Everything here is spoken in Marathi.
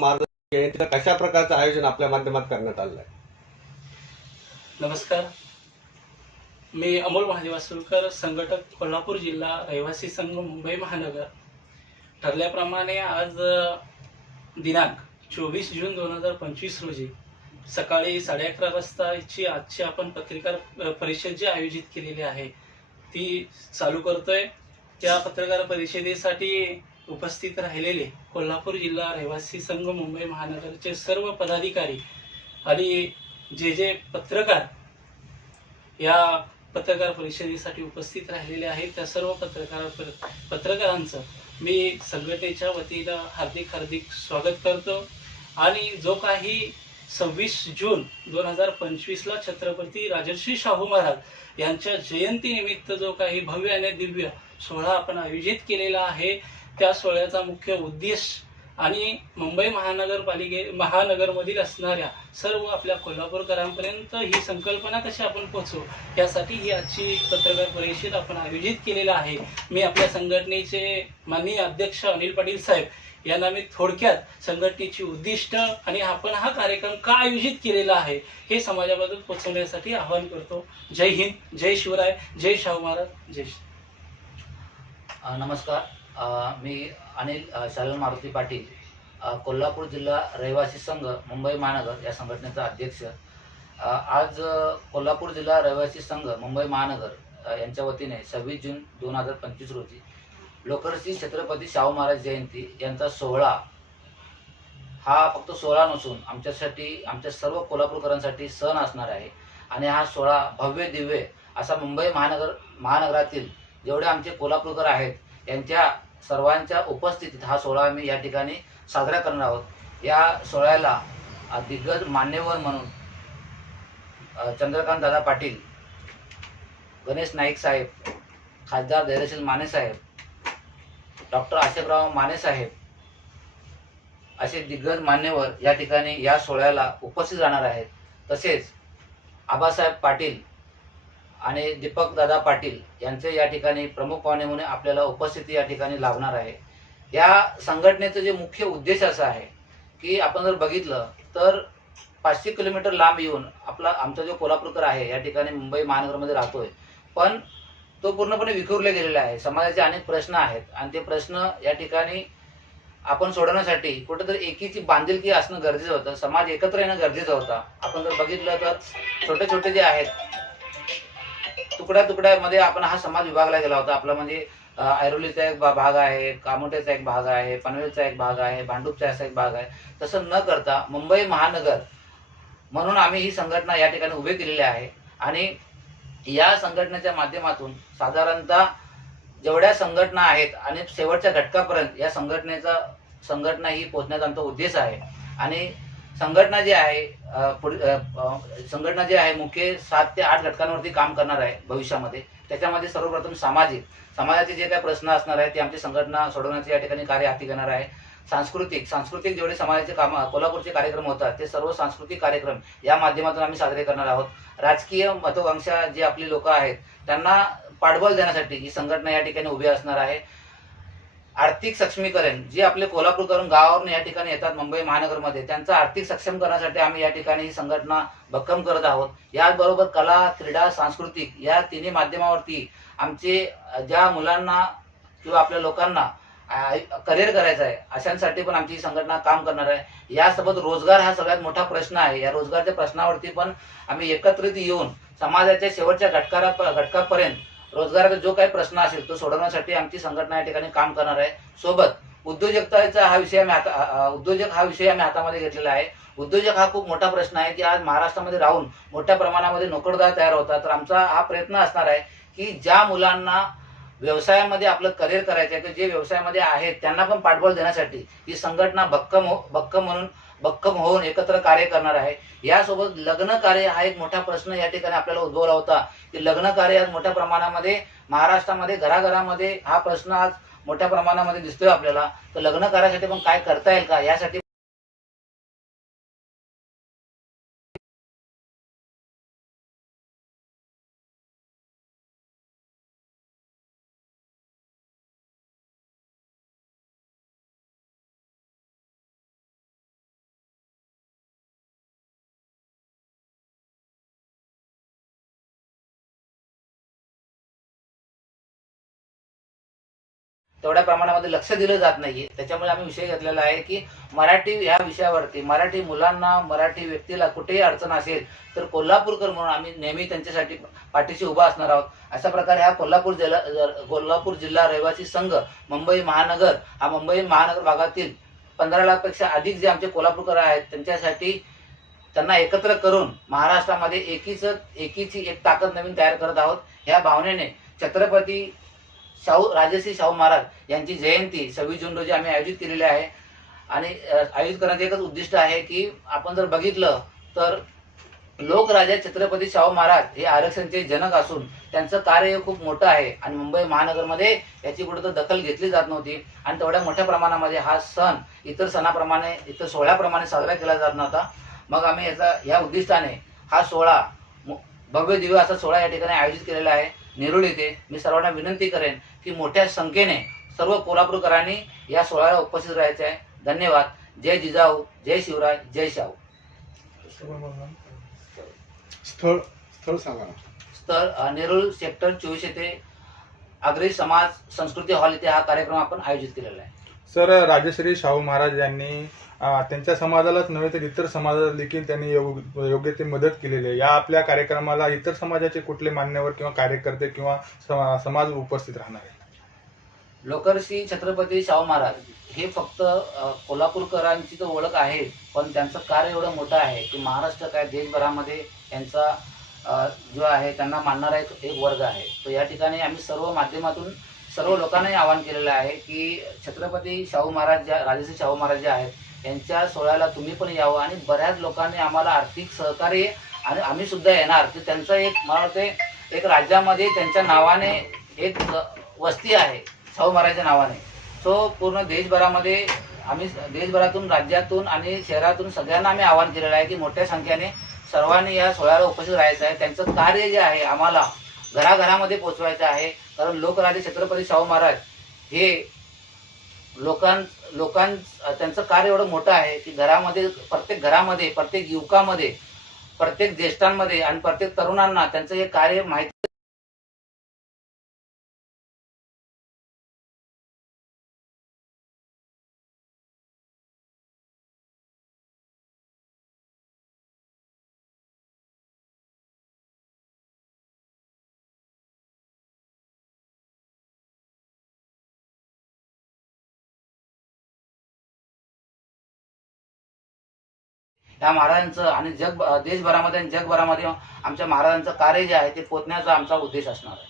मार्ग जयंतीचं कशा प्रकारचं आयोजन आपल्या माध्यमात करण्यात आलं आहे नमस्कार. मी अमोल महादेवासुरकर संघटक कोल्हापूर जिल्हा रहिवासी संघ मुंबई महानगर. ठरल्याप्रमाणे आज दिनांक चोवीस जून दोन हजार पंचवीस रोजी सकाळी साडे अकरा वाजताची आजची आपण पत्रकार परिषद जी आयोजित केलेली आहे ती चालू करतोय. त्या पत्रकार परिषदेसाठी उपस्थित राहिलेले कोल्हापूर जिल्हा रहिवासी संघ मुंबई महानगरचे सर्व पदाधिकारी आणि जे जे पत्रकार या पत्रकार परिषदेसाठी उपस्थित राहिलेले आहेत त्या सर्व पत्रकार पत्रकारांचं मी संघटनेच्या वतीनं हार्दिक हार्दिक स्वागत करतो. आणि जो काही सव्वीस जून दोन हजार पंचवीसला छत्रपती राजर्षी शाहू महाराज यांच्या जयंतीनिमित्त जो काही भव्य आणि दिव्य सोहळा आपण आयोजित केलेला आहे त्या सोहळ्याचा मुख्य उद्देश आणि मुंबई महानगरपालिके महानगरमधील असणाऱ्या सर्व आपल्या कोल्हापूरकरांपर्यंत ही संकल्पना कशी आपण पोहोचू यासाठी ही आजची पत्रकार परिषद आपण आयोजित केलेला आहे. मी आपल्या संघटनेचे माननीय अध्यक्ष अनिल पाटील साहेब यांना मी थोडक्यात संघटनेची उद्दिष्ट आणि आपण हा कार्यक्रम का आयोजित केलेला आहे हे समाजाबद्दल पोहोचवण्यासाठी आवाहन करतो. जय हिंद जय शिवराय जय शाहू महाराज जय श्री- नमस्कार. मी अनिल शाल शालन मारुती पाटील कोल्हापूर जिल्हा रहिवासी संघ मुंबई महानगर या संघटनेचा अध्यक्ष. आज कोल्हापूर जिल्हा रहिवासी संघ मुंबई महानगर यांच्या वतीने सव्वीस जून दोन हजार पंचवीस रोजी लोकरसी छत्रपती शाहू महाराज जयंती यांचा सोहळा हा फक्त सोहळा नसून आमच्यासाठी आमच्या सर्व कोल्हापूरकरांसाठी सण असणार आहे. आणि हा सोहळा भव्य दिव्य असा मुंबई महानगर महानगरातील जेवढे आमचे कोल्हापूरकर आहेत यांच्या सर्वांच्या उपस्थितीत हा सोहळा आम्ही या ठिकाणी साजरा करणार आहोत. या सोहळ्याला दिग्गज मान्यवर म्हणून चंद्रकांत दादा पाटील गणेश नाईक साहेब खासदार धैर्यशील माने साहेब डॉक्टर अशोकराव माने साहेब असे दिग्गज मान्यवर या ठिकाणी या सोहळ्याला उपस्थित राहणार आहेत. तसेच आबासाहेब पाटील आणि दीपक दादा पाटील यांचे या ठिकाणी प्रमुख पाहुणे म्हणून आपल्याला उपस्थिती या ठिकाणी लाभणार आहे. या संघटनेचं जे मुख्य उद्देश असा आहे की आपण जर बघितलं तर पाचशे किलोमीटर लांब येऊन आपला आमचा जो कोल्हापूरकर आहे या ठिकाणी मुंबई महानगरमध्ये राहतोय. पण तो पूर्णपणे विखुरले गेलेला आहे. समाजाचे अनेक प्रश्न आहेत आणि ते प्रश्न या ठिकाणी आपण सोडवण्यासाठी कुठेतरी एकीची बांधिलकी असणं गरजेचं होतं. समाज एकत्र येणं गरजेचं होतं. आपण जर बघितलं तर छोटे छोटे जे आहेत तुकड्या तुकड्यामध्ये आपण हा समाज विभागला गेला होता. आपला म्हणजे ऐरोलीचा एक भाग आहे कामोठ्याचा एक भाग आहे पनवेलचा एक भाग आहे भांडूपचा असा एक भाग आहे. तसं न करता मुंबई महानगर म्हणून आम्ही ही संघटना या ठिकाणी उभी केलेली आहे. आणि या संघटनेच्या माध्यमातून साधारणतः जेवढ्या संघटना आहेत आणि शेवटच्या घटकापर्यंत या संघटनेचा संघटना ही पोहोचण्याचा आमचा उद्देश आहे. आणि संघटना जी आहे पुढ- संघटना जी आहे मुख्य सात ते आठ घटकांवरती काम करणार आहे भविष्यामध्ये. त्याच्यामध्ये सर्वप्रथम सामाजिक. समाजाचे जे काही प्रश्न असणार आहे ते आमची संघटना सोडवण्याचे या ठिकाणी कार्य हाती घेणार आहे. सांस्कृतिक. सांस्कृतिक जेवढे समाजाचे काम कोल्हापूरचे कार्यक्रम होतात ते सर्व सांस्कृतिक कार्यक्रम या माध्यमातून आम्ही साजरे करणार आहोत. राजकीय महत्वाकांक्षा जी आपली लोक आहेत त्यांना पाठबळ देण्यासाठी ही संघटना या ठिकाणी उभी असणार आहे. आर्थिक सक्षमीकरण जे आपले कोल्हापूरकरून गावावरून या ठिकाणी येतात मुंबई महानगरमध्ये त्यांचं आर्थिक सक्षम करण्यासाठी आम्ही या ठिकाणी ही संघटना भक्कम करत आहोत. याचबरोबर कला क्रीडा सांस्कृतिक या तिन्ही माध्यमावरती आमचे ज्या मुलांना किंवा आपल्या लोकांना करिअर करायचं आहे अशांसाठी पण आमची ही संघटना काम करणार आहे. यासोबत रोजगार हा सगळ्यात मोठा प्रश्न आहे. या रोजगारच्या प्रश्नावरती पण आम्ही एकत्रित येऊन समाजाच्या शेवटच्या घटकारा घटकापर्यंत रोजगाराचा जो काही प्रश्न असेल तो सोडवण्यासाठी आमची संघटना या ठिकाणी काम करणार आहे. सोबत उद्योजकताचा हा विषय आम्ही हाता उद्योजक हा विषय आम्ही हातामध्ये घेतलेला आहे. उद्योजक हा खूप मोठा प्रश्न आहे की आज महाराष्ट्रामध्ये राहून मोठ्या प्रमाणामध्ये नोकरदार तयार होतात. तर आमचा हा प्रयत्न असणार आहे की ज्या मुलांना व्यवसायामध्ये आपलं करिअर करायचं आहे तर जे व्यवसायामध्ये आहेत त्यांना पण पाठबळ देण्यासाठी ही संघटना भक्कम हो भक्कम म्हणून भक्कम होऊन एकत्र कार्य करणार आहे. यासोबत लग्न कार्य हा एक मोठा प्रश्न या ठिकाणी आपल्याला उद्भवला होता. की लग्न कार्य आज मोठ्या प्रमाणामध्ये महाराष्ट्रामध्ये घराघरामध्ये हा प्रश्न आज मोठ्या प्रमाणामध्ये दिसतोय आपल्याला. तर लग्न कार्यासाठी पण काय करता येईल का? यासाठी तेवढ्या प्रमाणामध्ये लक्ष दिलं जात नाहीये. त्याच्यामुळे आम्ही विषय घेतलेला आहे की मराठी ह्या विषयावरती मराठी मुलांना मराठी व्यक्तीला कुठेही अडचण असेल तर कोल्हापूरकर म्हणून आम्ही नेहमी त्यांच्यासाठी पाठीशी उभा असणार आहोत. अशा प्रकारे हा कोल्हापूर जिल्हा कोल्हापूर जिल्हा रहिवासी संघ मुंबई महानगर हा मुंबई महानगर भागातील पंधरा लाखपेक्षा अधिक जे आमचे कोल्हापूरकर आहेत त्यांच्यासाठी त्यांना एकत्र करून महाराष्ट्रामध्ये एकीच एकीची एक ताकद नवीन तयार करत आहोत. ह्या भावनेने छत्रपती शाहू राजश्री शाहू महाराज यांची जयंती सव्वीस जून रोजी आम्ही आयोजित केलेली आहे. आणि आयोजित करण्याचं एकच उद्दिष्ट आहे की आपण जर बघितलं तर लोकराजा छत्रपती शाहू महाराज हे आरक्षणचे जनक असून त्यांचं कार्य हे खूप मोठं आहे. आणि मुंबई महानगरमध्ये याची कुठं तर दखल घेतली जात नव्हती. आणि तेवढ्या मोठ्या प्रमाणामध्ये हा सण इतर सणाप्रमाणे इतर सोहळ्याप्रमाणे साजरा केला जात नव्हता. मग आम्ही याचा या उद्दिष्टाने हा सोहळा मु- भव्य दिव्य असा सोहळा या ठिकाणी आयोजित केलेला आहे. नेरुळ येथे मी सर्वांना विनंती करेन की मोठ्या संख्येने सर्व कोल्हापूरकरांनी या सोहळ्याला उपस्थित राहायचे आहे. धन्यवाद. जय जिजाऊ. जय शिवराय. जय शाहू. स्थळ स्थळ सांगा अ, नेरुळ सेक्टर चोवीस येथे आग्री समाज संस्कृती हॉल इथे हा कार्यक्रम आपण आयोजित केलेला आहे. सर राजश्री शाहू महाराज यांनी त्यांच्या समाजालाच नव्हे तर इतर समाजाला देखील त्यांनी योग- योग्य ते मदत केलेली आहे. या आपल्या कार्यक्रमाला इतर समाजाचे कुठले मान्यवर किंवा कार्यकर्ते किंवा समाज उपस्थित राहणार आहे लोकर्षी छत्रपती शाहू महाराज हे फक्त कोल्हापूरकरांची तर ओळख आहे पण त्यांचं कार्य एवढं मोठं आहे की महाराष्ट्र काय देशभरामध्ये यांचा जो आहे त्यांना मानणारा एक एक वर्ग आहे. तर या ठिकाणी आम्ही सर्व माध्यमातून सर्व लोकांनाही आवाहन केलेलं आहे की छत्रपती शाहू महाराज ज्या राजेश्री शाहू महाराज जे आहेत यांच्या सोहळ्याला तुम्ही पण यावं आणि बऱ्याच लोकांनी आम्हाला आर्थिक सहकार्य आणि आम्ही सुद्धा येणार. तर त्यांचं एक मला वाटते एक राज्यामध्ये त्यांच्या नावाने एक वस्ती आहे शाहू महाराजच्या नावाने. सो पूर्ण देशभरामध्ये आम्ही देशभरातून राज्यातून आणि शहरातून सगळ्यांना आम्ही आवाहन केलेलं आहे की मोठ्या संख्येने सर्वांनी या सोहळ्याला उपस्थित राहायचं आहे. त्यांचं कार्य जे आहे आम्हाला घराघरामध्ये पोचवायचं आहे. कारण लोकराजे छत्रपती शाहू महाराज हे लोकां लोकां त्यांचं कार्य एवढं मोठं आहे की घरामध्ये प्रत्येक घरामध्ये प्रत्येक युवकामध्ये प्रत्येक ज्येष्ठांमध्ये आणि प्रत्येक तरुणांना त्यांचं हे कार्य माहिती या महाराजांचं आणि जग देशभरामध्ये आणि जगभरामध्ये आमच्या महाराजांचं कार्य जे आहे ते पोचण्याचा आमचा उद्देश असणार आहे.